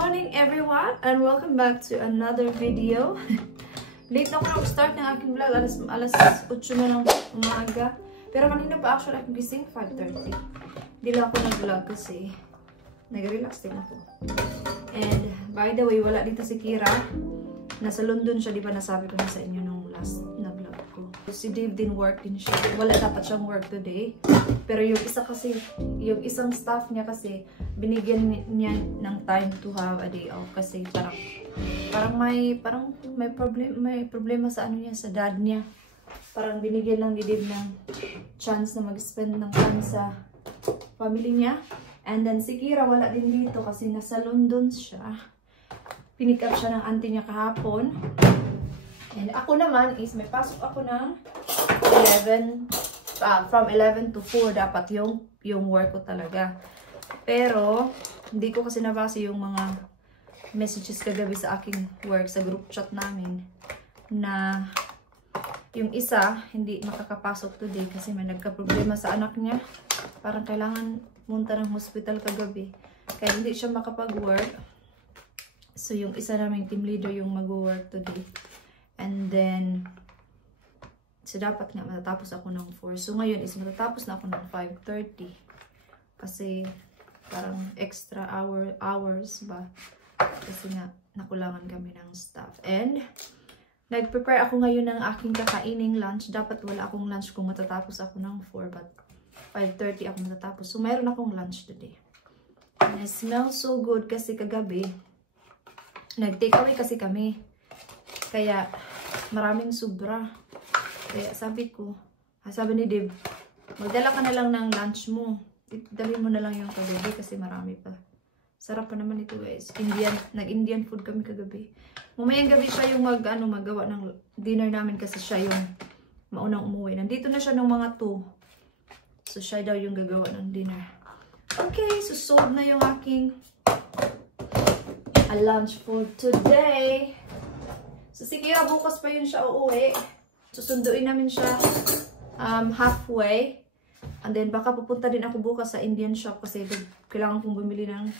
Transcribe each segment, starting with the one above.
morning everyone and welcome back to another video. Late na ako start ng aking vlog, alas 8 na ng umaga. Pero kanina pa actually akong gising, 5:30. Hindi lang ako nag-vlog kasi nag-relax din ako. And by the way, wala dito si Kira. Nasa London siya, di ba nasabi ko na sa inyo nung last na vlog ko. Si Dave din work din siya. Wala dapat siyang work today. Pero yung isa kasi, yung isang staff niya kasi, binigyan niya ng time to have a day off. Kasi parang may problema sa ano niya, sa dad niya. Parang binigyan lang ni Dave ng chance na mag-spend ng time sa family niya. And then si Kira wala din dito kasi nasa London siya. Pinick up siya ng auntie niya kahapon. And ako naman is may pasok ako ng from 11 to 4 dapat yung work ko talaga. Pero hindi ko kasi nabasa yung mga messages kagabi sa aking work sa group chat namin na yung isa hindi makakapasok today kasi may nagka-problema sa anak niya. Parang kailangan munta ng hospital kagabi. Kaya hindi siya makapag-work. So, yung isa naming team leader yung mag-work today. And then, so dapat nga matatapos ako ng 4. So, ngayon is matatapos na ako ng 5:30. Kasi, parang extra hours ba? Kasi nga, nakulangan kami ng staff. And, nag-prepare ako ngayon ng aking kakaining lunch. Dapat wala akong lunch kung matatapos ako ng 4. But, 5:30 ako matatapos. So, mayroon akong lunch today. And it smells so good kasi kagabi, nag-take away kasi kami. Kaya, maraming sobra. Kaya sabi ni Dave, magdala ka na lang ng lunch mo. Dalhin mo na lang yung kagabi kasi marami pa. Sarap pa naman ito guys. Nag-Indian food kami kagabi. Mamayang gabi siya yung magawa ng dinner namin kasi siya yung maunang umuwi. Nandito na siya ng mga 2. So, siya daw yung gagawa ng dinner. Okay, so sold na yung aking lunch for today. So, si Kira bukas pa yun siya uuwi. Susunduin namin siya halfway. And then, baka pupunta din ako bukas sa Indian shop kasi kailangan kong bumili ng...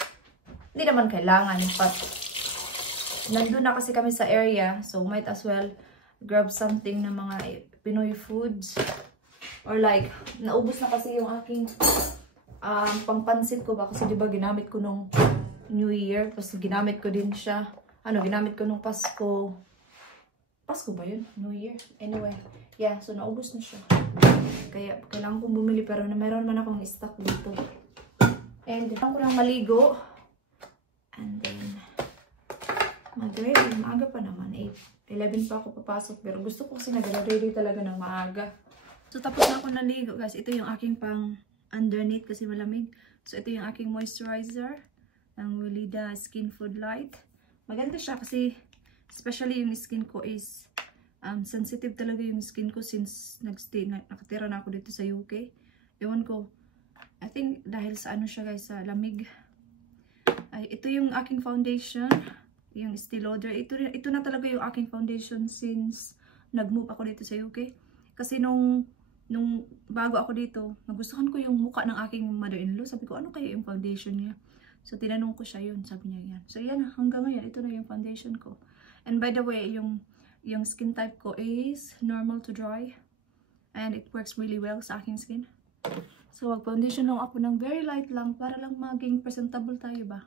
Hindi naman kailangan, but nandun na kasi kami sa area. So, might as well grab something na mga Pinoy foods. Or like, naubos na kasi yung aking pangpansit ko ba? Kasi diba ginamit ko nung New Year. Kasi ginamit ko din siya. Ginamit ko nung Pasko. Pasko ba yun? New Year? Anyway. Yeah, so naubos na siya. Kaya kailangan kong bumili pero meron man akong stock dito. And kailangan ko lang maligo. And then mag-ready. Maaga pa naman. 11 pa ako papasok. Pero gusto ko kasi nag-ready talaga ng maaga. So tapos na ako naligo guys. Ito yung aking pang underneath kasi malamig. So ito yung aking moisturizer. Ang Weleda Skin Food Light. Maganda siya kasi especially yung skin ko is sensitive talaga yung skin ko since nakatira na ako dito sa UK. Ewan ko. I think dahil sa ano siya guys, sa lamig. Ito yung aking foundation. Yung Estee Lauder. Ito na talaga yung aking foundation since nag-move ako dito sa UK. Kasi nung bago ako dito, nagustuhan ko yung mukha ng aking mother-in-law. Sabi ko, ano kaya yung foundation niya? So, tinanong ko siya yun. Sabi niya yan. So, yan. Hanggang ngayon, ito na yung foundation ko. And by the way, yung skin type ko is normal to dry. And it works really well sa aking skin. So, mag-foundation lang ako ng very light lang para lang maging presentable tayo ba?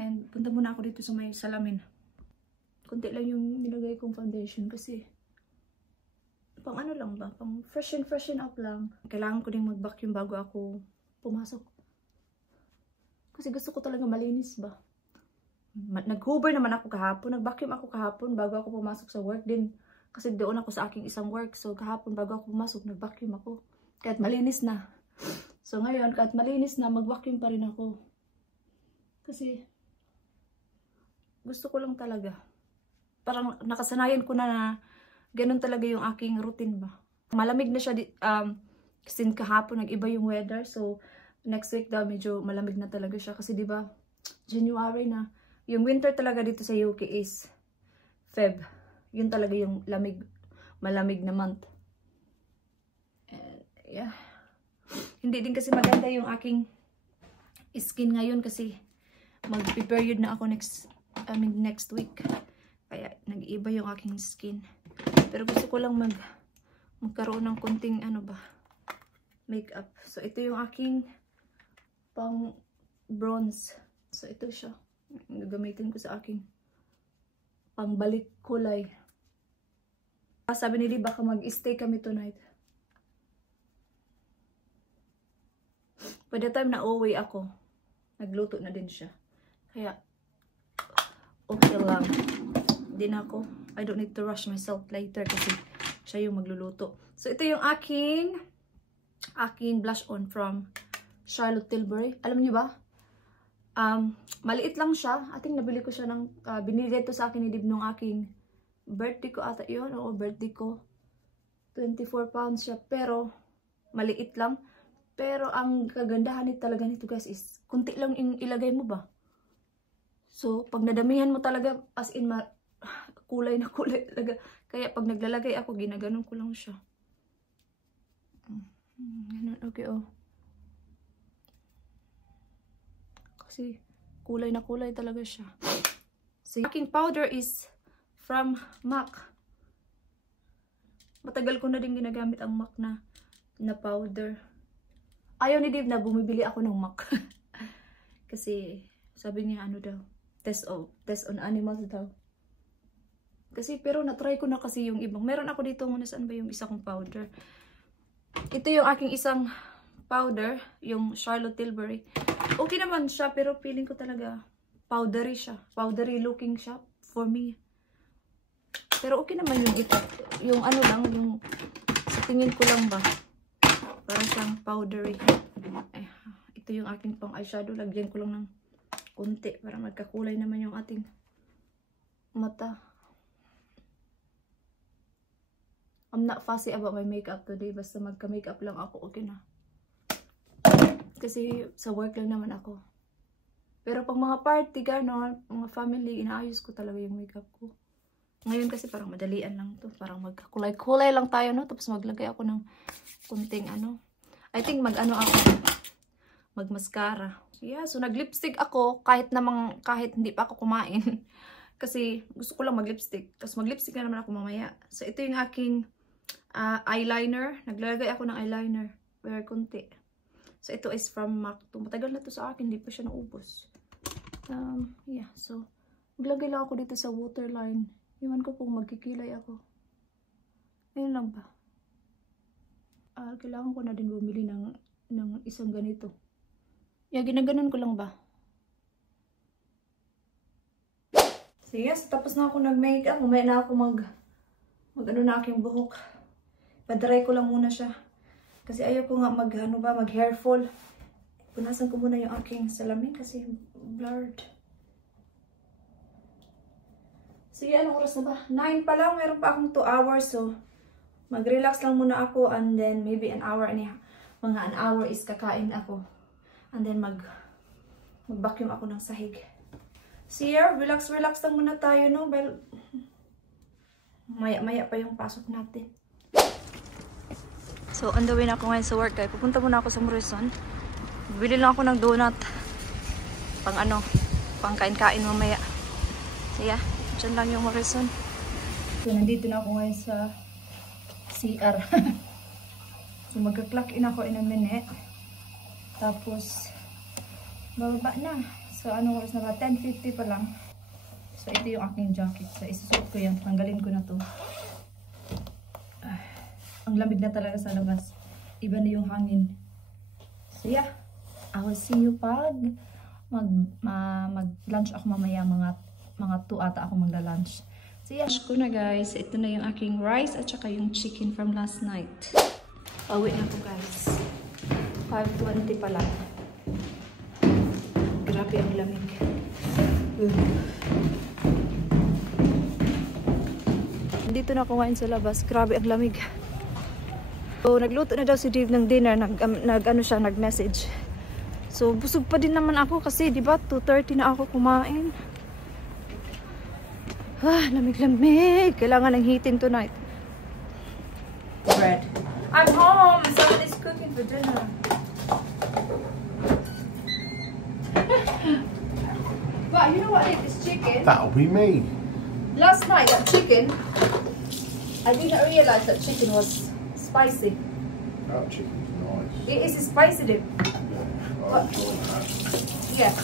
And punta muna ako dito sa may salamin. Kunti lang yung nilagay kong foundation kasi pang ano lang ba? Pang freshen up lang. Kailangan ko din mag-vacuum bago ako pumasok. Kasi gusto ko talaga malinis ba. Nag-hoover naman ako kahapon. Nag-vacuum ako kahapon bago ako pumasok sa work din. Kasi doon ako sa aking isang work. So kahapon bago ako pumasok, nag-vacuum ako. Kahit malinis na. So ngayon, kahit malinis na, mag-vacuum pa rin ako. Kasi gusto ko lang talaga. Parang nakasanayan ko na ganun talaga yung aking routine ba. Malamig na siya kasi kahapon nag-iba yung weather. So next week daw medyo malamig na talaga siya kasi 'di ba January na. Yung winter talaga dito sa UK is Feb. Yun talaga yung malamig na month. And yeah. Hindi din kasi maganda yung aking skin ngayon kasi Mag-period na ako next week. Kaya nag-iiba yung aking skin. Pero gusto ko lang magkaroon ng konting makeup. So ito yung aking pang bronze. So ito siya. Gagamitin ko sa aking pangbalik kulay. Sabi ni Lee, baka mag-stay kami tonight. By the time na uwi ako, nagluto na din siya. Kaya, okay lang. Din ako. I don't need to rush myself later kasi siya yung magluluto. So, ito yung aking blush on from Charlotte Tilbury. Alam niyo ba? Maliit lang siya. I think nabili ko siya binili ito sa akin ni Dib nung aking birthday ko ata yun. Oo, birthday ko. 24 pounds siya. Pero, maliit lang. Pero, ang kagandahan talaga nito guys is, kunti lang ilagay mo ba? So, pag nadamihan mo talaga, as in, kulay na kulay talaga. Kaya, pag naglalagay ako, ginaganon ko lang siya. Ganun, okay, oh. Kasi, kulay na kulay talaga siya. So, aking powder is from MAC. Matagal ko na din ginagamit ang MAC na powder. Ayaw ni Dave na bumibili ako ng MAC. Kasi sabi niya daw, test on animals daw. Kasi pero na-try ko na kasi yung ibang. Meron ako dito muna, saan ba yung isa kong powder? Ito yung aking isang powder, yung Charlotte Tilbury. Okay naman siya pero feeling ko talaga powdery siya. Powdery looking siya for me. Pero okay naman yung lang, yung sa tingin ko lang ba. Parang siyang powdery. Ito yung aking pang eyeshadow. Lagyan ko lang ng konti para magkakulay naman yung ating mata. I'm not fussy about my makeup today. Basta magka-makeup lang ako, okay na. Kasi sa work lang naman ako. Pero pag mga party, gano'n, mga family, inaayos ko talaga yung makeup ko. Ngayon kasi parang madalian lang to. Parang magkakulay-kulay lang tayo, no? Tapos maglagay ako ng kunting I think mag-mascara. Yeah, so nag-lipstick ako kahit hindi pa ako kumain. Kasi gusto ko lang mag-lipstick. Tapos mag-lipstick na naman ako mamaya. So ito yung aking eyeliner. Naglalagay ako ng eyeliner. Very kunti. So ito is from MAC. Matagal na to sa akin. Hindi pa siya naubos. Yeah, so maglagay lang ako dito sa waterline. Iwan ko kung magkikilay ako. Ayun lang ba? Kailangan ko na din bumili ng isang ganito. Yeah, ginaganon ko lang ba? So yes, tapos na ako nag-makeup. Mamaya na ako mag-ano na aking buhok. Padry ko lang muna siya. Kasi ayaw ko nga mag-hair fall. Punasan ko muna yung aking salamin kasi blurred. Sige, anong oras na ba? 9 pa lang. Meron pa akong 2 hours. So, mag-relax lang muna ako. And then, maybe an hour mga an hour is kakain ako. And then, mag-vacuum ako ng sahig. See here, relax lang muna tayo, no? Well, maya pa yung pasok natin. So, on the way na ako ngayon sa work. Kaya pupunta muna ako sa Morrison. Bili lang ako ng donut. Pang kain-kain mamaya. So, yeah. Diyan lang yung Morrison. So, nandito na ako ngayon sa CR. So, magka-clock in ako in a minute. Tapos, bababa na. So, anong oras na ba? 10:50 pa lang. So, ito yung aking jacket. So, isusuot ko yan. Tanggalin ko na to. Ang lamig na talaga sa labas. Iba na yung hangin. So, yeah. I will see you pag mag-lunch ako mamaya. Mga 2 ata ako magla-lunch. So, yeah. Ko na guys. Ito na yung aking rice at saka yung chicken from last night. Pauwi na ko guys. 5:20 pa lang. Grabe ang lamig. Dito na ako ngayon sa labas. Grabe ang lamig. So, nagluto na daw si Dave ng dinner. Nag-message. So, busog pa din naman ako kasi, di ba, 2:30 na ako kumain. Lamig-lamig. Kailangan ng heating tonight. Bread. I'm home. Someone is cooking for dinner. But you know what I did? This chicken. That'll be me. Last night, that chicken, I didn't realize that chicken was spicy. That chicken's nice. It is spicy, dude. Yeah, I enjoy that. Yeah.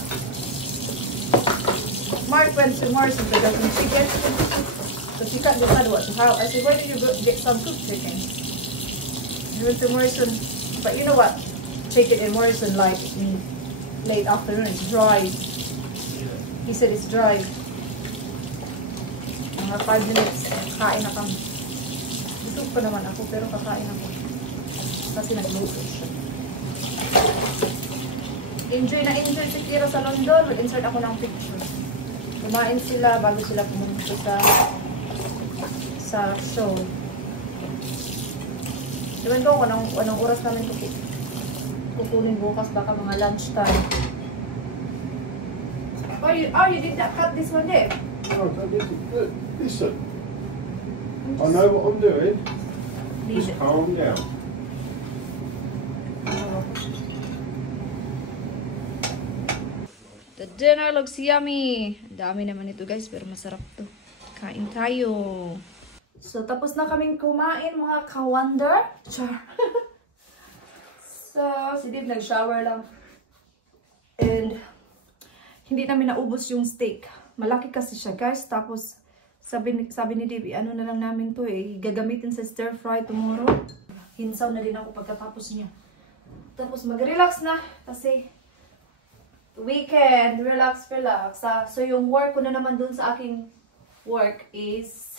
Mark went to Morrison to get some chicken. Because he can't decide what to have. I said, why did you go get some cooked chicken? He went to Morrison. But you know what? Chicken in Morrison, like in late afternoon, it's dry. He said it's dry. Mga 5 minutes, kain na kami. Busog pa naman ako, pero kakain ako. Kasi nagluto siya. Enjoy na enjoy si Kira sa London. Mag-insert ako ng picture. Kumain sila bago sila pumunta sa show. Diba ko, anong oras namin kukunin bukas, baka mga lunch time. Oh, you did not cut this one there? Oh, look, listen. I know what I'm doing. Just calm down. The dinner looks yummy. Dami naman ito guys, pero masarap to. Kain tayo. So, tapos na kaming kumain mga ka-wonder. Char. So, si Dib nag-shower lang. And, hindi namin naubos yung steak. Malaki kasi siya guys. Tapos, sabi ni Dib, ano na lang namin to eh. Gagamitin sa stir fry tomorrow. Hinsaw na din ako pagkatapos niya. Tapos, mag-relax na. Kasi, weekend, relax. So, yung work ko na naman dun sa aking work is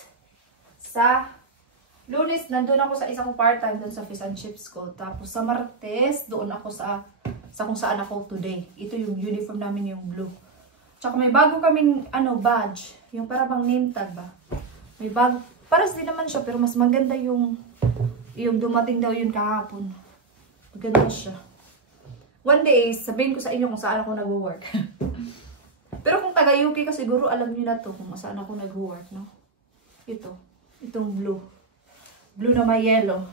sa Lunes, nandun ako sa isang part-time dun sa fish and chips ko. Tapos sa Martes, doon ako sa kung saan ako today. Ito yung uniform namin, yung blue. Tsaka may bago kaming badge. Yung para bang name tag ba? May bago. Paras din naman siya, pero mas maganda yung dumating daw yun kahapon. Maganda siya. One day, sabihin ko sa inyo kung saan ako nag-work. Pero kung taga-UK ka, siguro alam niyo na to kung saan ako nag-work, no? Itong blue. Blue na may yellow.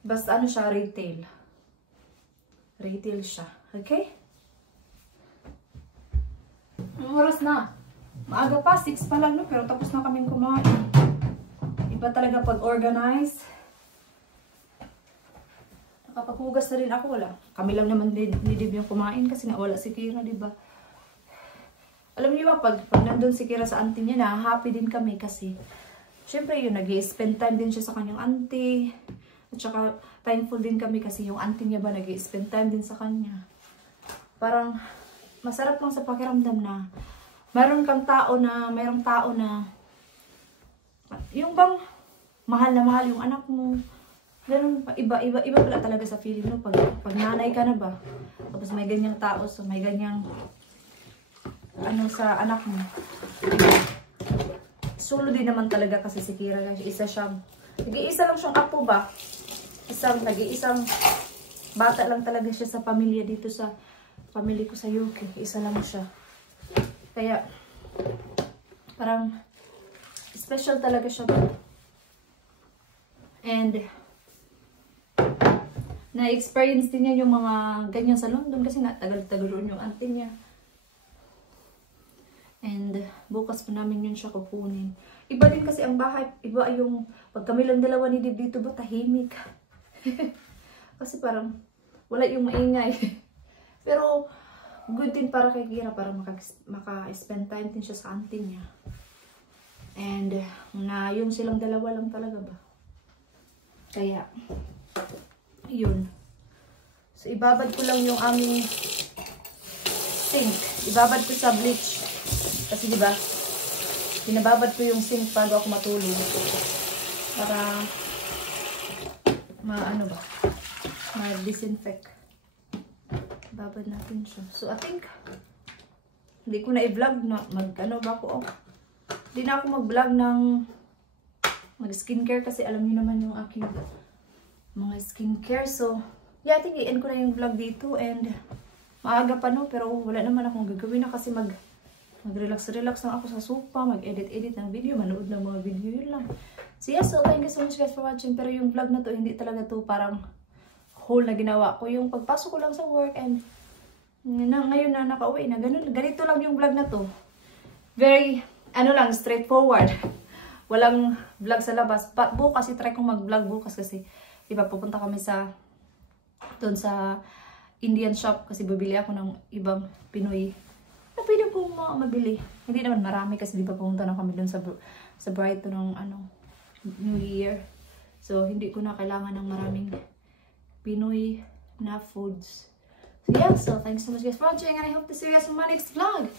Basta ano siya, retail. Retail siya. Okay? Ang oras na. Maaga pa, 6 pa lang, no? Pero tapos na kaming kumain. Iba talaga pag-organize. Nakapaghugas na rin ako, wala. Kami lang naman din ni Dib yung kumain kasi nga wala si Kira, diba? Alam niyo ba, pag nandun si Kira sa auntie niya, na-happy din kami kasi syempre yun, nag-i-spend time din siya sa kanyang auntie. At saka, thankful din kami kasi yung auntie niya ba, nag-i-spend time din sa kanya. Parang, masarap lang sa pakiramdam na mayroong tao na yung bang mahal na mahal yung anak mo. Ganun, iba pala talaga sa feeling mo pag nanay ka na ba. Tapos may ganyang tao, so may ganyang sa anak mo. Solo din naman talaga kasi si Kira, guys. Nag-iisa lang siyang apo ba? Nag-iisang bata lang talaga siya sa pamilya dito sa pamilya ko sa UK. Isa lang siya. Kaya parang special talaga siya. And na-experience din niya yung mga ganyan sa London kasi tagal-tagal roon yung auntie niya. And bukas pa namin yun siya kukunin. Iba din kasi ang bahay. Iba yung pag kami lang dalawa ni Dib dito ba, tahimik. Kasi parang wala yung maingay. Pero good din para kay Kira, para maka-spend time din siya sa auntie niya. And na yung silang dalawa lang talaga ba. Kaya yun. So ibabad ko lang yung aming sink. Ibabad ko sa bleach. Kasi diba, binababad ko yung sink bago ako matulog. Para ma-disinfect. Babad natin siya. So I think, hindi ko na i-vlog na hindi na ako mag-vlog ng mag-skincare kasi alam niyo naman yung aking mga skincare. So, yeah, I think i-end ko na yung vlog dito and maaga pa no, pero wala naman akong gagawin na kasi mag-relax lang ako sa sofa, mag-edit ng video, manood ng mga video, yun lang. So yeah, so thank you so much guys for watching. Pero yung vlog na to, hindi talaga to parang whole na ginawa ko. Yung pagpasok ko lang sa work and Ngayon na nakauwi na. Ganito lang yung vlog na to. Very, straightforward. Walang vlog sa labas. But bukas, try kong mag-vlog bukas kasi, diba, pupunta kami doon sa Indian shop kasi bibili ako ng ibang Pinoy na pwede kong mabili. Hindi naman marami kasi diba pumunta na kami doon sa Brighton ng New Year. So, hindi ko na kailangan ng maraming Pinoy na foods. So, yeah. So, thanks so much guys for watching and I hope to see you guys in my next vlog.